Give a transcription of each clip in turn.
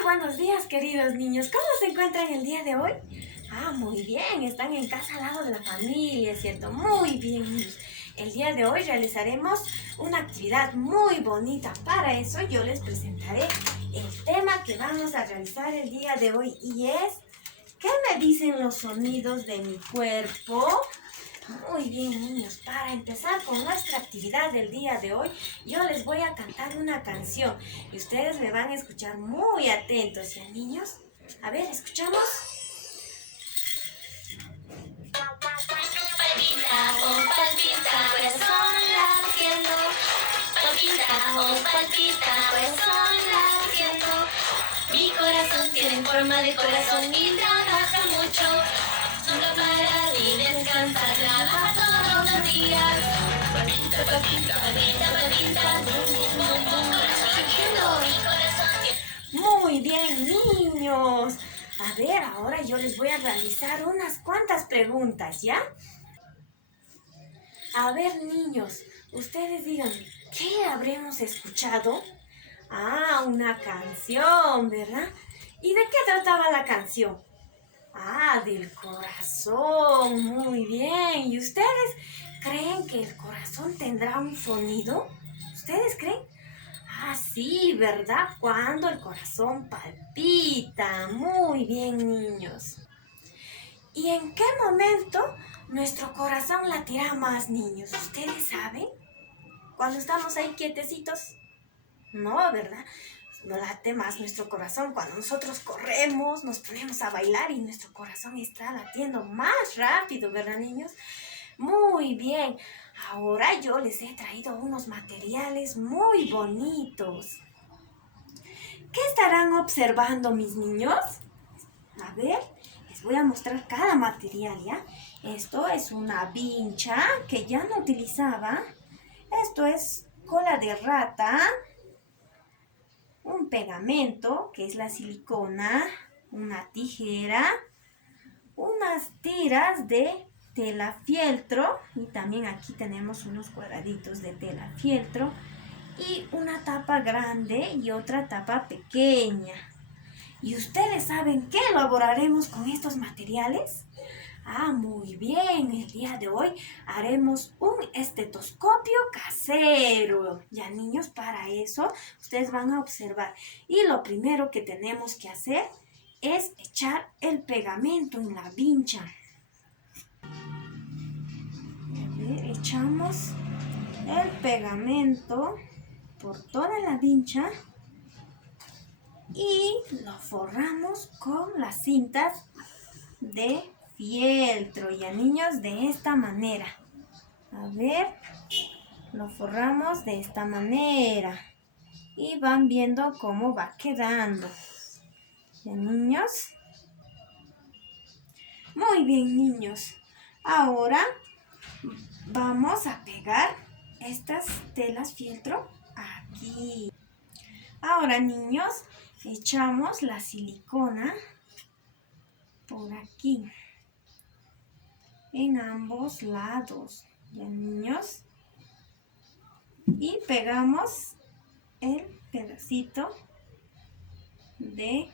Muy buenos días, queridos niños. ¿Cómo se encuentran el día de hoy? Muy bien. Están en casa al lado de la familia, ¿cierto? Muy bien, niños. El día de hoy realizaremos una actividad muy bonita. Para eso yo les presentaré el tema que vamos a realizar el día de hoy y es ¿qué me dicen los sonidos de mi cuerpo? Muy bien, niños, para empezar con nuestra actividad del día de hoy, yo les voy a cantar una canción y ustedes me van a escuchar muy atentos, ¿ya, niños? A ver, ¿escuchamos? Palpita, oh palpita, corazón latiendo. Palpita, oh palpita, corazón latiendo. Mi corazón tiene forma de corazón y trabaja mucho. Nunca para ni descansa, trabaja todos los días. Palpita, palpita, palpita, palpita, bum, bum, bum, bum, corazón latiendo. Mi corazón tiene... Muy bien, niños. A ver, ahora yo les voy a realizar unas cuantas preguntas, ¿ya? A ver, niños, ustedes díganme, ¿qué habremos escuchado? Una canción, ¿verdad? ¿Y de qué trataba la canción? Del corazón, muy bien. ¿Y ustedes creen que el corazón tendrá un sonido? ¿Ustedes creen? Sí, ¿verdad? Cuando el corazón palpita. Muy bien, niños. ¿Y en qué momento nuestro corazón latirá más, niños? ¿Ustedes saben? Cuando estamos ahí quietecitos. No, ¿verdad? No late más nuestro corazón cuando nosotros corremos, nos ponemos a bailar y nuestro corazón está latiendo más rápido, ¿verdad, niños? Muy bien. Ahora yo les he traído unos materiales muy bonitos. ¿Qué estarán observando mis niños? A ver, les voy a mostrar cada material, ¿ya? Esto es una vincha que ya no utilizaba. Esto es cola de rata. Un pegamento, que es la silicona. Una tijera. Unas tiras de tela fieltro. Y también aquí tenemos unos cuadraditos de tela fieltro. Y una tapa grande y otra tapa pequeña. ¿Y ustedes saben qué elaboraremos con estos materiales? Muy bien, el día de hoy haremos un estetoscopio casero. Ya, niños, para eso ustedes van a observar. Y lo primero que tenemos que hacer es echar el pegamento en la vincha. A ver, echamos el pegamento por toda la vincha y lo forramos con las cintas de fieltro, ya, niños, de esta manera. A ver, lo forramos de esta manera y van viendo cómo va quedando. ¿Ya, niños? Muy bien, niños. Ahora vamos a pegar estas telas fieltro aquí. Ahora, niños, echamos la silicona por aquí, en ambos lados, ¿ya, niños? Y pegamos el pedacito de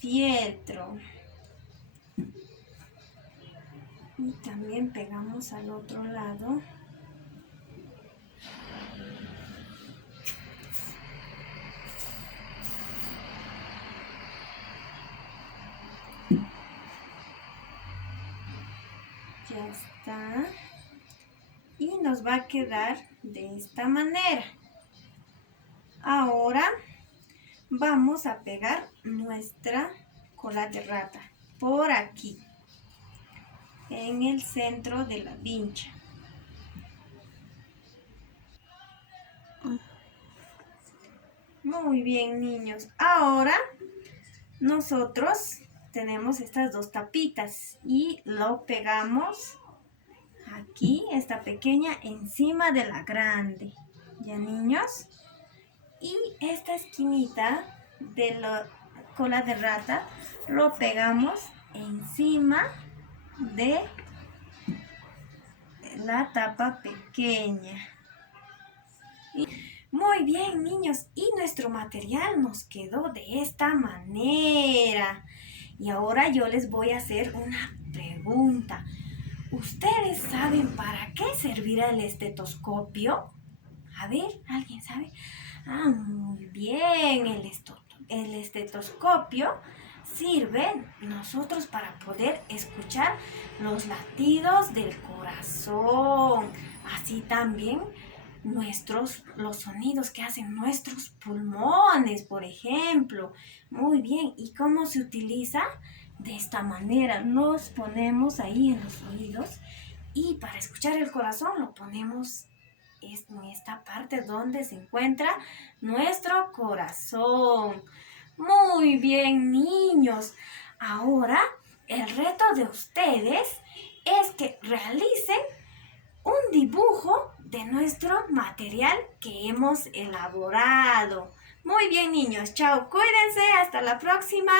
fieltro. Y también pegamos al otro lado. Ya está. Y nos va a quedar de esta manera. Ahora vamos a pegar nuestra cola de rata por aquí, en el centro de la vincha. Muy bien, niños. Ahora nosotros tenemos estas dos tapitas y lo pegamos aquí, esta pequeña, encima de la grande. ¿Ya, niños? Y esta esquinita de la cola de rata lo pegamos encima de la tapa pequeña. Muy bien, niños, y nuestro material nos quedó de esta manera. Y ahora yo les voy a hacer una pregunta. ¿Ustedes saben para qué servirá el estetoscopio? A ver, ¿alguien sabe? Ah, muy bien, el estetoscopio sirve nosotros para poder escuchar los latidos del corazón. Así también los sonidos que hacen nuestros pulmones, por ejemplo. Muy bien, ¿y cómo se utiliza? De esta manera, nos ponemos ahí en los oídos y para escuchar el corazón lo ponemos en esta parte donde se encuentra nuestro corazón. Muy bien, niños. Ahora, el reto de ustedes es que realicen un dibujo de nuestro material que hemos elaborado. Muy bien, niños. Chao, cuídense. Hasta la próxima.